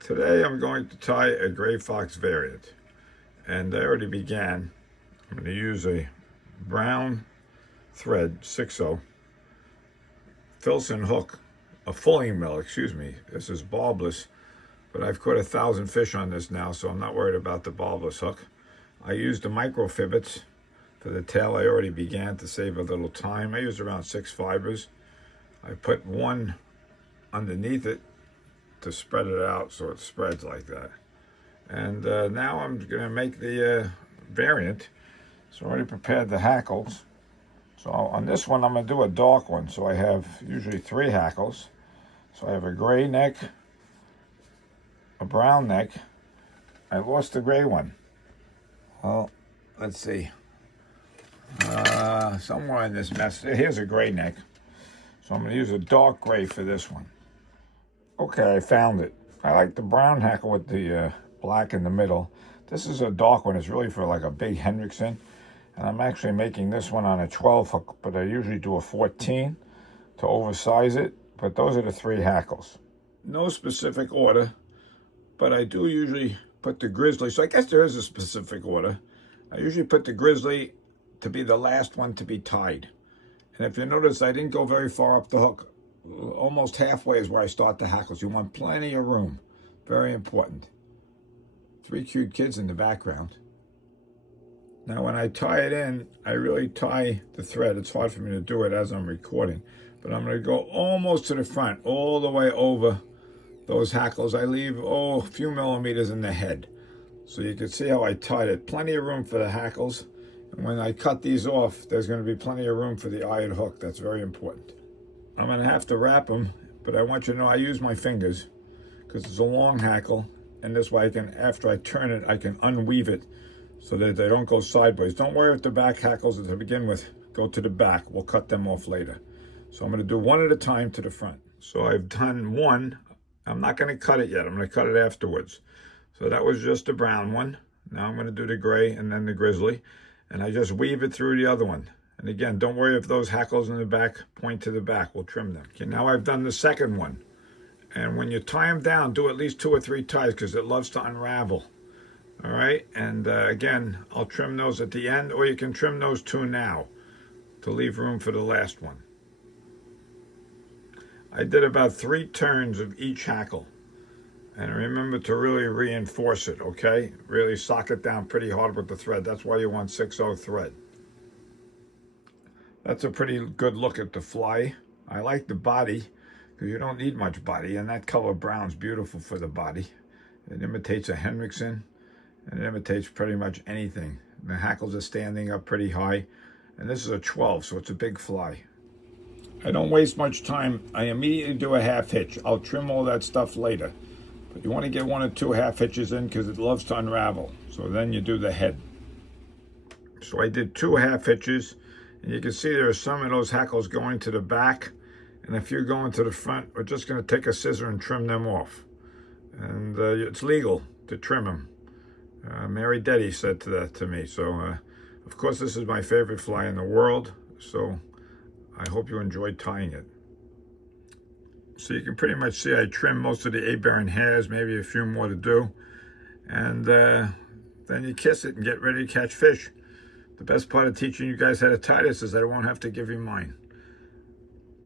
Today I'm going to tie a gray fox variant, and I already began. I'm going to use a brown thread 6/0 Filson hook, a fulling mill, excuse me. This is barbless, but I've caught 1,000 fish on this now, so I'm not worried about the barbless hook. I used the micro fibbits for the tail. I already began to save a little time. I used around 6 fibers. I put one underneath it to spread it out so it spreads like that. And now I'm going to make the variant. So I already prepared the hackles. So on this one, I'm going to do a dark one. So I have usually 3 hackles. So I have a gray neck, a brown neck. I lost the gray one. Well, let's see. Somewhere in this mess. Here's a gray neck. So I'm going to use a dark gray for this one. Okay, I found it. I like the brown hackle with the black in the middle. This is a dark one. It's really for like a big Hendrickson. And I'm actually making this one on a 12 hook, but I usually do a 14 to oversize it. But those are the 3 hackles. No specific order, but I do usually put the grizzly. So I guess there is a specific order. I usually put the grizzly to be the last one to be tied. And if you notice, I didn't go very far up the hook. Almost halfway is where I start the hackles. You want plenty of room. Very important. 3 cute kids in the background. Now when I tie it in, I really tie the thread. It's hard for me to do it as I'm recording. But I'm going to go almost to the front, all the way over those hackles. I leave, a few millimeters in the head. So you can see how I tied it. Plenty of room for the hackles. And when I cut these off, there's going to be plenty of room for the eyed hook. That's very important. I'm going to have to wrap them, but I want you to know I use my fingers because it's a long hackle, and this way I can, after I turn it, I can unweave it so that they don't go sideways. Don't worry with the back hackles to begin with. Go to the back. We'll cut them off later. So I'm going to do one at a time to the front. So I've done one. I'm not going to cut it yet. I'm going to cut it afterwards. So that was just the brown one. Now I'm going to do the gray and then the grizzly, and I just weave it through the other one. And again, don't worry if those hackles in the back point to the back. We'll trim them. Okay, now I've done the second one. And when you tie them down, do at least 2 or 3 ties because it loves to unravel. All right? And again, I'll trim those at the end, or you can trim those 2 now to leave room for the last one. I did about 3 turns of each hackle. And remember to really reinforce it, okay? Really sock it down pretty hard with the thread. That's why you want 6/0 thread. That's a pretty good look at the fly. I like the body because you don't need much body, and that color brown's beautiful for the body. It imitates a Hendrickson, and it imitates pretty much anything. The hackles are standing up pretty high, and this is a 12, so it's a big fly. I don't waste much time. I immediately do a half hitch. I'll trim all that stuff later, but you want to get 1 or 2 half hitches in because it loves to unravel. So then you do the head. So I did 2 half hitches. And you can see there are some of those hackles going to the back, and if you're going to the front, we're just going to take a scissor and trim them off. And it's legal to trim them. Mary Deddy said that to me. So, of course, this is my favorite fly in the world, so I hope you enjoyed tying it. So you can pretty much see I trimmed most of the A-bearing hairs, maybe a few more to do. And then you kiss it and get ready to catch fish. The best part of teaching you guys how to tie this is that I won't have to give you mine.